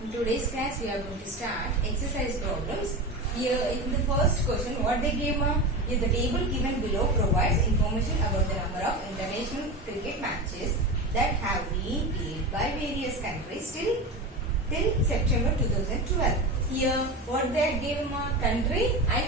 In today's class, we are going to start exercise problems. Here, in the first question, what they gave is the table given below provides information about the number of international cricket matches that have been played by various countries till September 2012. Here, what they gave country and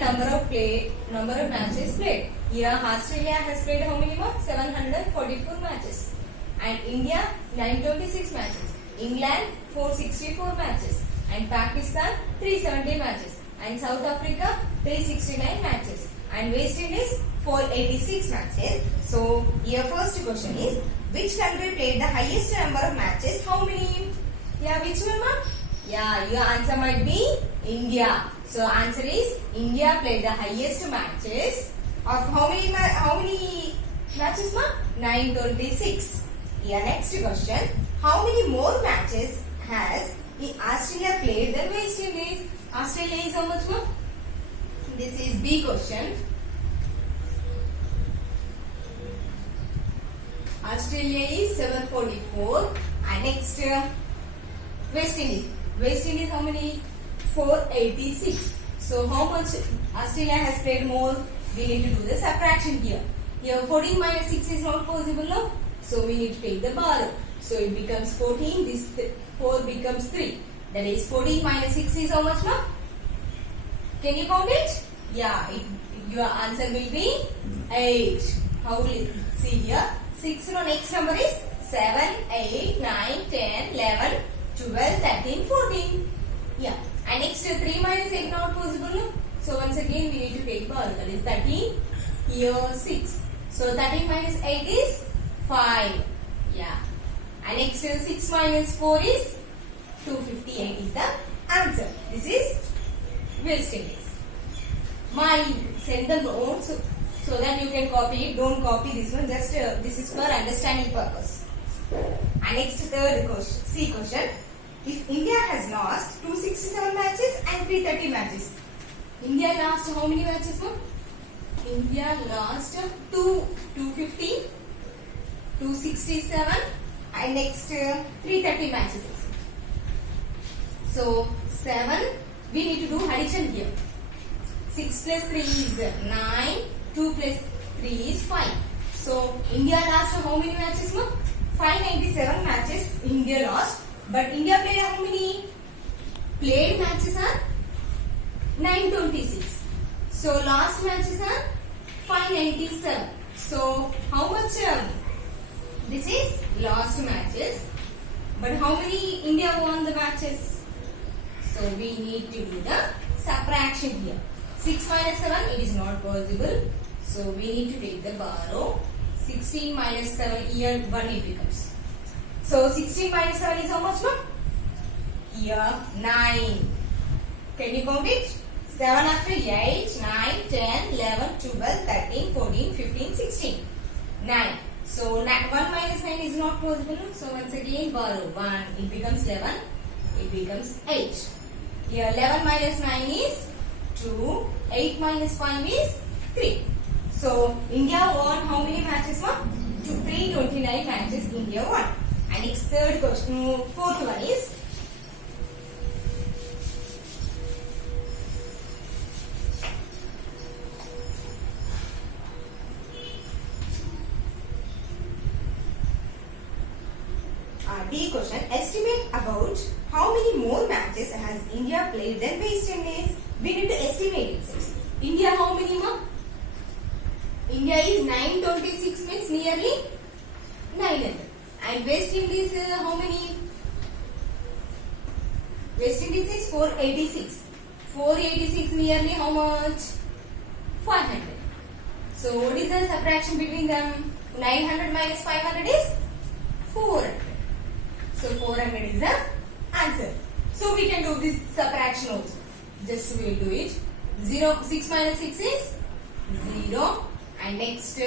number of matches played. Here, Australia has played how many more? 744 matches, and India 926 matches. England 464 matches, and Pakistan 370 matches, and South Africa 369 matches, and West Indies 486 matches. So your first question is, which country played the highest number of matches? How many? Yeah, which one, ma? Yeah, your answer might be India. So answer is India played the highest matches of how many matches, ma? 926. Yeah, next question. How many more matches has Australia played than West Indies? Australia is how much more? This is B question. Australia is 744. And next, West Indies. West Indies how many? 486. So how much Australia has played more? We need to do the subtraction here. Here 14 minus 6 is not possible now. So we need to take the borrow. So it becomes 14, this 4 becomes 3. That is 14 minus 6 is how much now? Can you count it? Yeah, your answer will be 8. How will you see here? 6 no, next number is 7, 8, 9, 10, 11, 12, 13, 14. Yeah, and next 3 minus 8 not possible no? So once again we need to take borrow. That is 13, here 6. So 13 minus 8 is 5. Yeah. And next 6 minus 4 is 258 is the answer. This is West Indies. Send the notes so that you can copy it. Don't copy this one. Just this is for understanding purpose. And next third question. C question. If India has lost 267 matches and 330 matches. India lost how many matches, ma'am? India lost 250, 267. And next 330 matches. So 7, we need to do addition here. 6 plus 3 is 9, 2 plus 3 is 5. So India lost how many matches, ma? 597 matches India lost. But India played how many? Played matches are 926. So lost matches are 597. So how much? This is lost matches, but how many India won the matches? So we need to do the subtraction here. 6 minus 7, it is not possible. So we need to take the borrow. 16 minus 7, here 1 it becomes. So 16 minus 7 is how much, ma'am? Here 9. Can you count it? 7 after 8, 9, 10, 11, 12, 13, 14, 15, 16. 9. So 1 minus 9 is not possible. So once again borrow 1. It becomes 11. It becomes 8. Here 11 minus 9 is 2. 8 minus 5 is 3. So India won how many matches, ma'am? 329 matches India won. And next third question, fourth one is, D question. Estimate about how many more matches has India played than West Indies. We need to estimate it. India how many, ma? India is 926 means nearly 900. And West Indies how many? West Indies is 486. 486 nearly how much? 500. So what is the subtraction between them? 900 minus 500 is 400. So 400 is the answer. So we can do this subtraction also. Just we will do it. 6 minus 6 is 0. And next 2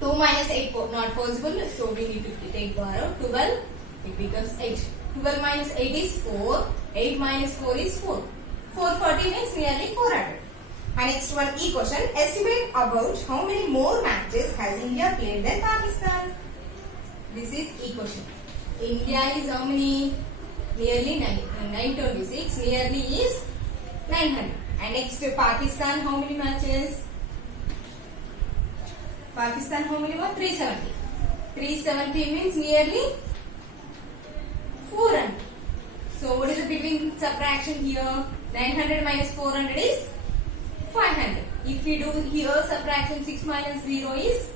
minus 8 not possible. So we need to take borrow. 12. It becomes 8. 12 minus 8 is 4. 8 minus 4 is 4. 440 means nearly 400. And next one E question. Estimate about how many more matches has India played than Pakistan. This is E question. India is how many? nearly 926, nearly is 900. And next Pakistan, how many matches? Pakistan, how many more? 370. 370 means nearly 400. So what is the between subtraction here? 900 minus 400 is 500. If we do here subtraction, 6 minus 0 is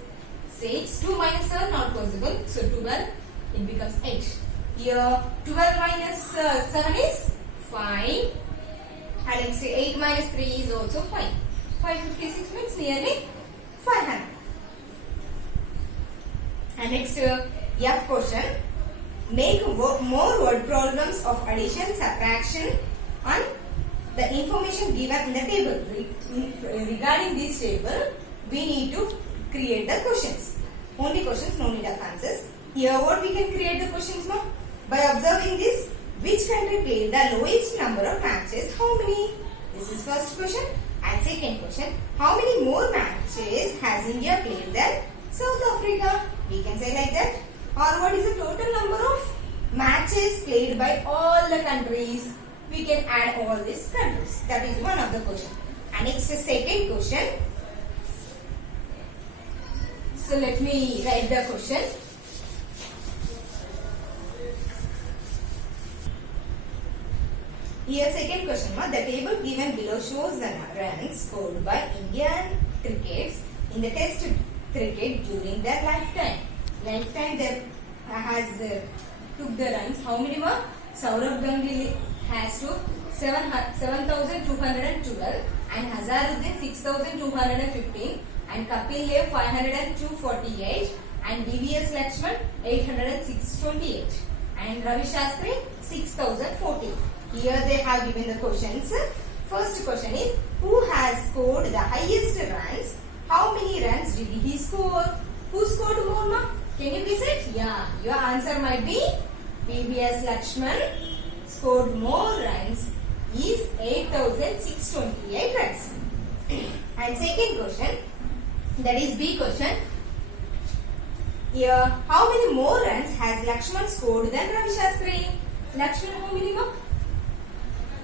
6. 2 minus 7 not possible. So 12, it becomes 8. Here 12 minus 7 is 5. And next 8 minus 3 is also 5. 556 means nearly 500. And next F question. Make more word problems of addition, subtraction and the information given in the table. Regarding this table, we need to create the questions. Only questions, no need of answers. Here what we can create the questions now? By observing this, which country played the lowest number of matches? How many? This is first question. And second question, how many more matches has India played than South Africa? We can say like that. Or what is the total number of matches played by all the countries? We can add all these countries. That is one of the question. And next the second question. So let me write the question. Here second question. The table given below shows the runs scored by Indian crickets in the test cricket during their lifetime. Lifetime they has took the runs. How many were? Saurav Ganguly has to 7,212 and Hazaruddin 6,215 and Kapil Dev 502.48 and VVS Lakshman 806.28 and Ravi Shastri 6,040. Here they have given the questions. First question is, who has scored the highest runs? How many runs did he score? Who scored more, ma? Can you guess it? Yeah, your answer might be VVS Lakshman scored more runs is 8,628 runs. And second question, that is B question. Here, how many more runs has Lakshman scored than Ravi Shastri? Lakshman, how many more?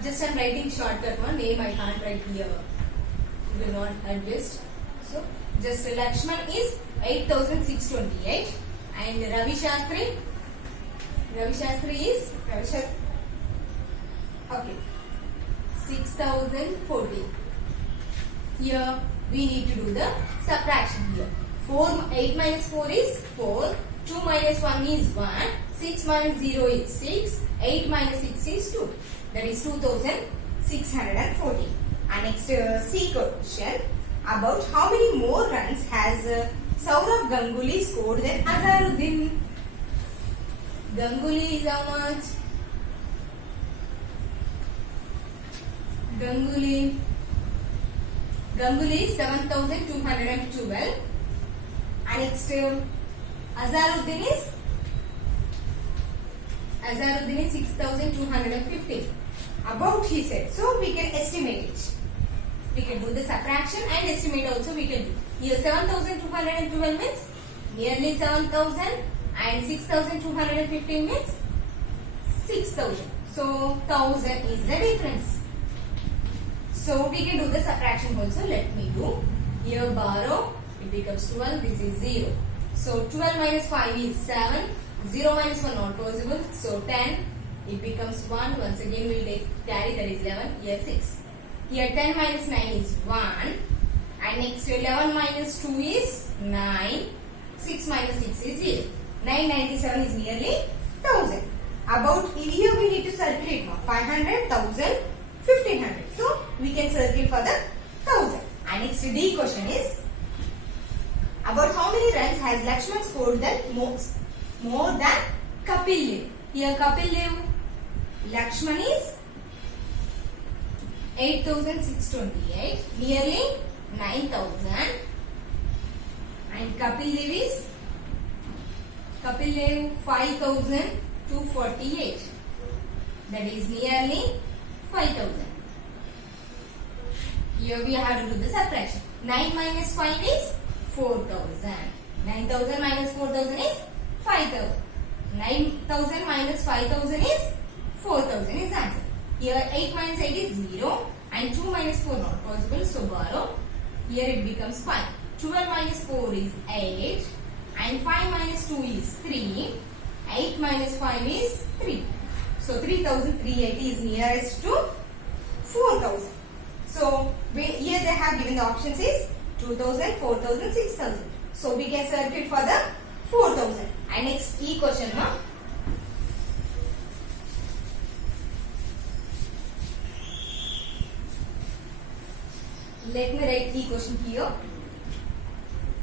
Just I'm writing shortcut one name. I can't write here. You will not adjust. So just Lakshman is 8,628 and Ravi Shastri is okay 6,040. Here we need to do the subtraction here. 8 minus 4 is 4. 2 minus 1 is 1. 6 minus 0 is 6. 8 minus 6 is 2. That is 2,640. And next C question. About how many more runs has Saurav Ganguly scored than Hazaruddin? Ganguly is how much? Ganguly is 7,212 and next Hazaruddin is 6,250. About he said. So we can estimate it. We can do the subtraction and estimate also we can do. Here 7,212 means nearly 7,000 and 6,215 means 6,000. So 1,000 is the difference. So we can do the subtraction also. Let me do. Here borrow, it becomes 12. This is 0. So 12 minus 5 is 7. 0 minus 1 not possible. So 10. It becomes 1. Once again we will carry, that is 11. Here 6. Here 10 minus 9 is 1. And next 11 minus 2 is 9. 6 minus 6 is 0. 997 is nearly 1,000. About here we need to circulate now. 500, 1,000, 1,500. So we can circle for the 1,000. And next D question is, about how many runs has Lakshman scored more than Kapil Dev? Here Kapil Dev, Lakshman is 8,628, nearly 9,000, and Kapil Dev 5,248. That is nearly 5,000. Here we have to do the subtraction. 9 minus 5 is 4,000. 9,000 minus 4,000 is 5,000. 9,000 minus 5,000 is 4000 is answer. Here 8 minus 8 is 0 and 2 minus 4 not possible, so borrow. Here it becomes 5. 12 minus 4 is 8 and 5 minus 2 is 3. 8 minus 5 is 3. So 3380 is nearest to 4000. So here they have given the options is 2000, 4000, 6000. So we can search it for the 4000. And next E question now. Let me write E question here.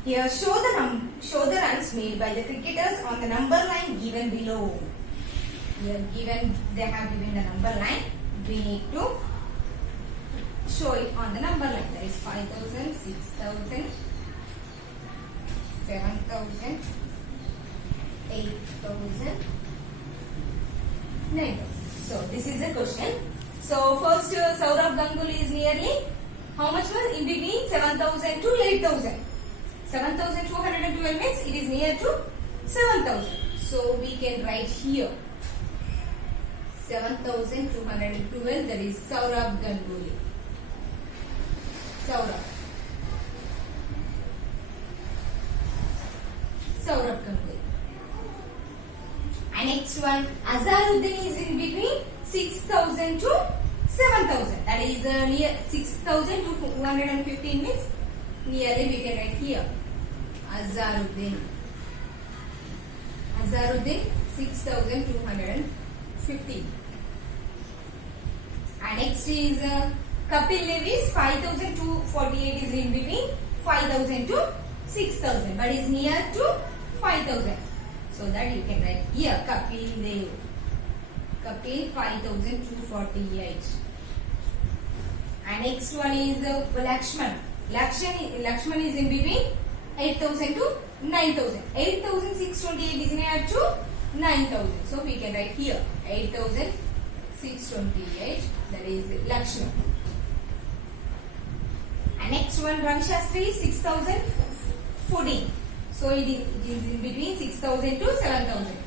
Here show the runs made by the cricketers on the number line given below. Here they have given the number line. We need to show it on the number line. That is 5000, 6000, 7000, 8000, 9000. So this is the question. So first Saurabh Ganguly is nearly how much was in between 7000 to 8000. 7212 means it is near to 7000. So we can write here 7212, that is Saurabh Ganguly. Saurabh Ganguly. And next one, Azharuddin is in between 6000 to 7000. That is near 6000 to 215 means nearly we can write here Azharuddin 6215. And next is Kapil Dev is 5248 is in between 5000 to 6000 but is near to 5000. So that you can write here Kapil Dev. Kapil 5248. And next one is Lakshman. Lakshman is in between 8000 to 9000. 8628 is near to 9000. So we can write here 8628, that is Lakshman. And next one Ramshastri 6014. So it is in between 6000 to 7000.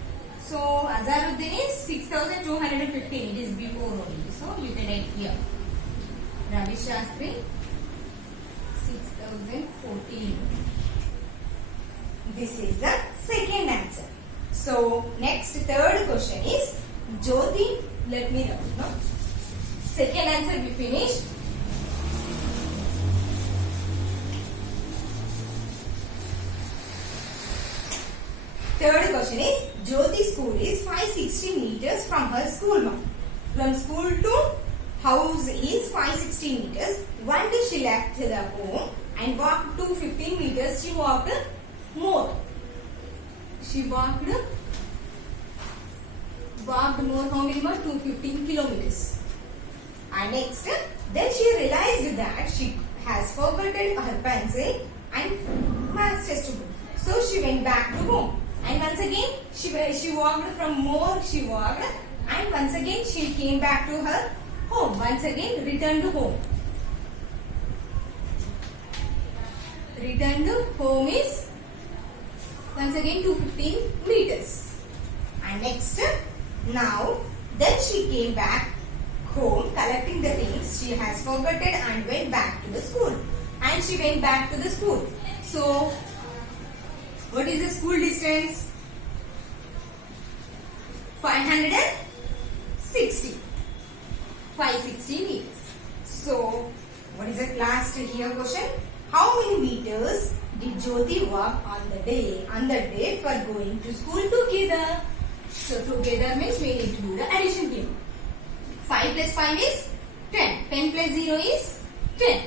So Azharuddin is 6215. It is before only. So you can write here Ravi Shastri 6014. This is the second answer. So next third question is Jyoti. Let me write. No? Second answer we finished. Third question is Jyoti's school is 560 meters from her school mount. From school to house is 560 meters. One day she left the home and walked to 15 meters. She walked more. She walked more. How many more? 215 kilometers. And next, then she realized that she has forgotten her pencil and maths textbook. So she went back to home. And once again, she walked from more. She walked, and once again she came back to her home. Once again, returned to home. Return to home is once again 215 meters. And next, now then she came back home, collecting the things she has forgotten, and went back to the school. And she went back to the school. So what is the school distance? 560. 560 meters. So what is the last here question? How many meters did Jyoti walk on the day for going to school together? So together means we need to do the addition here. 5 plus 5 is 10. 10 plus 0 is 10.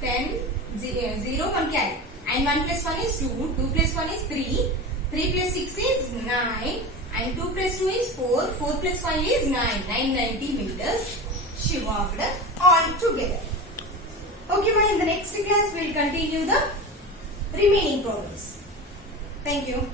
10, 0, 1 carry. And 1 plus 1 is 2. 2 plus 1 is 3. 3 plus 6 is 9. And 2 plus 2 is 4. 4 plus 5 is 9. 990 meters she walked all together. Okay, but in the next class we will continue the remaining problems. Thank you.